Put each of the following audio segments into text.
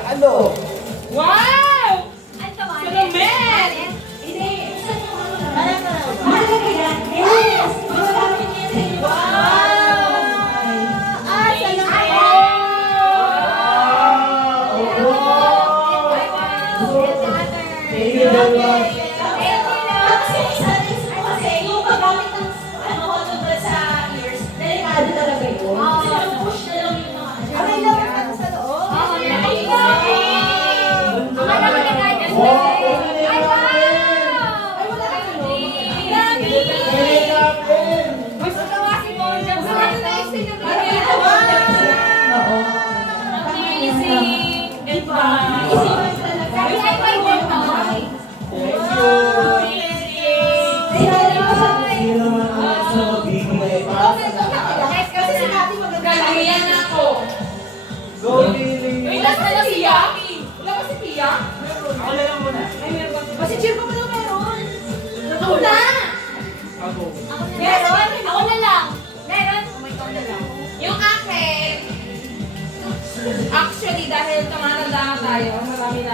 Regalo! Wow! Ano ba? Salamin! Hindi. Mahalaga yan. Yes! Magagamit niya sa inyo. Wow! Ah, salamat! Thank you very much. Kasi yung paggamit ng hotdog sa ears, delikado talaga yun. Kasi push na lang yung mga May laman ka sa loob. Sino naman ang next na magbibigay para sa lahat? Kasi sinabi maganda. Go, Lily! Wala ba si Pia? Ako na lang muna. Kasi cheer ko pa lang meron. Ako na! Ako. Meron? Ako na lang. Meron? Ikaw na lang. Yung akin, actually, dahil tumatanda na tayo, marami na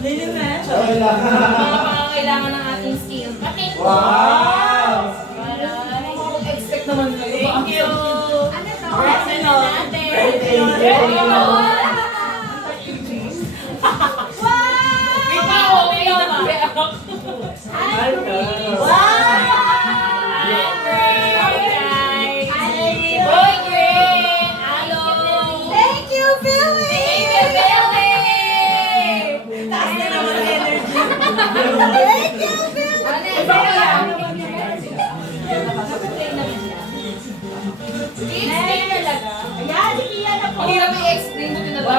Lily na. Okay lang. mga pangangailangan ng ating skin. Ating Wow! expect naman kayo. Thank you. Ano to? Birthday Ano no? natin? Birthday. May tao, may tao. Boy Green! Hello! Thank you, Billy! Taas na naman ang energy. Thank you, Billy! Ayan, si Pia na po. Ang hirap i-explain mo din na ba?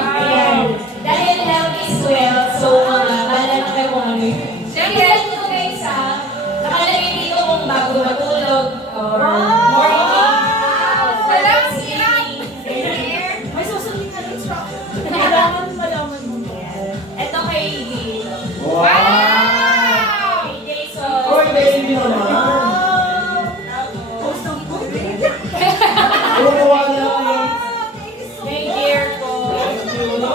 Dahil health is wealth, so bala na kayo kung ano yun. Siyempre, Tingnan nyo guys ha, nakalagay dito kung bago matulog or morning. Walang sirat! May susundin na instruction. Kailangan malaman mo. Ito kay Gil. Wow! Kay Jason. Oy, baby naman! Kukuha na lang Kay Jericho.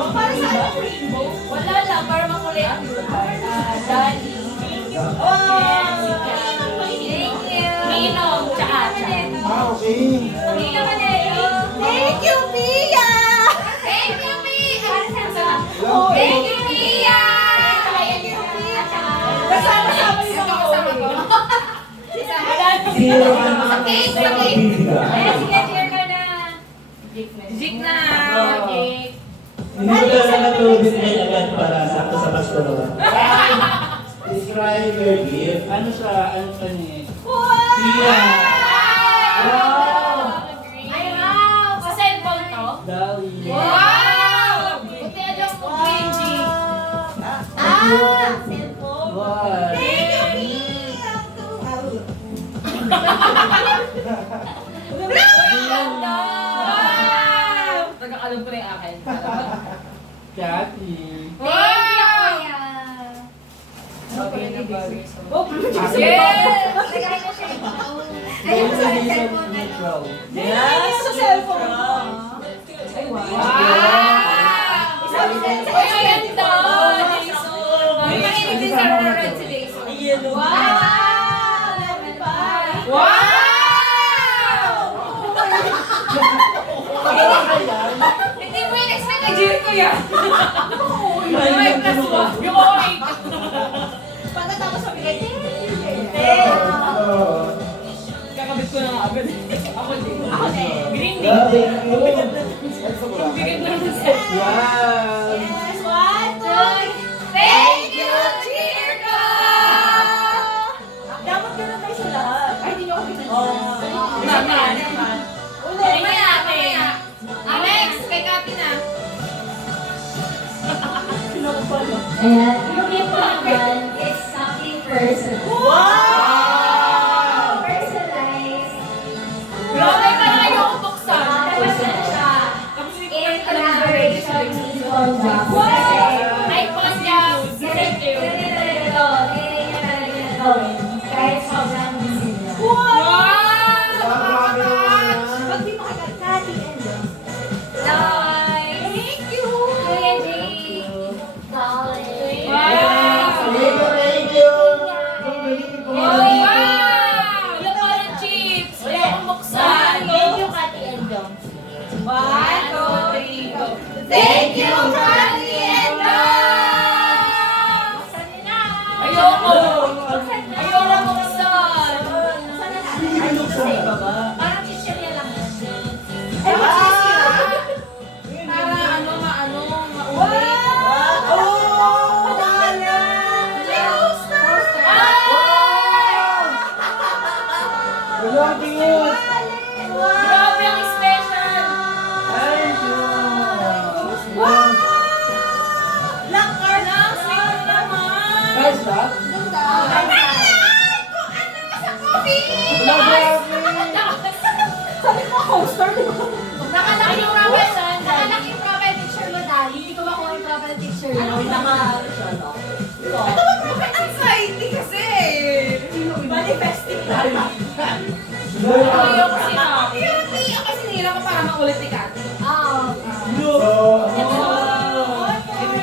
Para sa ano, rainbow? Wala lang, para makulay ang lugar. Dali. Jessica. Thank you. Ninong, tsaka okay. Ninong Manelo. Thank you, Pia! Thank you, Mia. Hello. Thank you, Mia. Thank you, Mia. Kasama-sama yung mga Sino naman ang next na magbibigay? Ayan, sige, cheer ka na. Jig na! Jake. Hindi ko talaga natulogin ay agad para sakto sa Pasko naman. Describe your gift. Ano siya? Ano siya ni? Pia! Wow! Ay, wow! Sa cellphone to? Dali. Wow! Buti alam mo, Kenji. cellphone. What? Thank you, Pia! Wow! Nagkakalam ko na yung akin. Kathy. Thank you, Kuya. Okay na bagay. Oh, Yes! Lagay ko siya ito. Ayun sa Jason cellphone na. Neutral. Yes, sa cellphone. Ay, wow. Wow! Isabi sa Uy, ayan to! Jason! May makinig din sa Aurora si Jason. Wow! Lemon pie. Wow! Hindi mo yung expect na Jericho yan. Yung may plus one. Yung okay. Pagkatapos mabigay, thank you. Kakabit ko na nga agad. Ako din. Ako din. Green Thank day. you. Bigyan na ng set. Wow! Yes, one, two. Thank you, Jericho! Dapat ganun tayo sa lahat. Ay, hindi nyo ako pinag- Naman. Ulit. Mamaya, mamaya. Alex, kay Kapi na. Ayan, yung gift naman is something personal. Wow! Personalized. Grabe ka na yung buksan. Tapos ano siya, in collaboration with Bondox. Kasi, Ay, Bondox. ganito talaga gawin. Kahit sobrang busy niya. Grabe naman yan. Pag di makakakati and Bye! thank you! Kuya Jay! coaster, di ba? Nakalaki yung profile picture mo, Dali. Hindi ko makuha yung profile picture mo. Anxiety kasi. Manifesting tayo. Ayoko sinabi. Yung kasi nila ko para makulit ni Kati. Oo.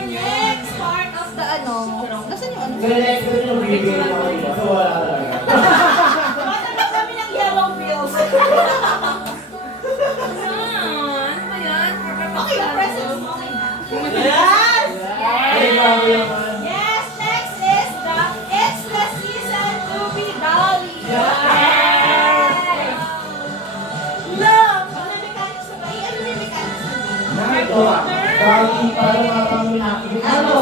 Next part of the ano. Nasaan yung ano? Next ko yung bibigyan ako ito. So, wala talaga. Matanggap kami ng yellow bills. Ano ba yan? Okay, the presents mo okay na? Yes! Ay, grabe naman. Yes, next is the It's the Season to be Dolly. Love! Ano yung mechanics na ba? Ano yung mechanics na ba? Ito, parang mga pang-minakit. Ano?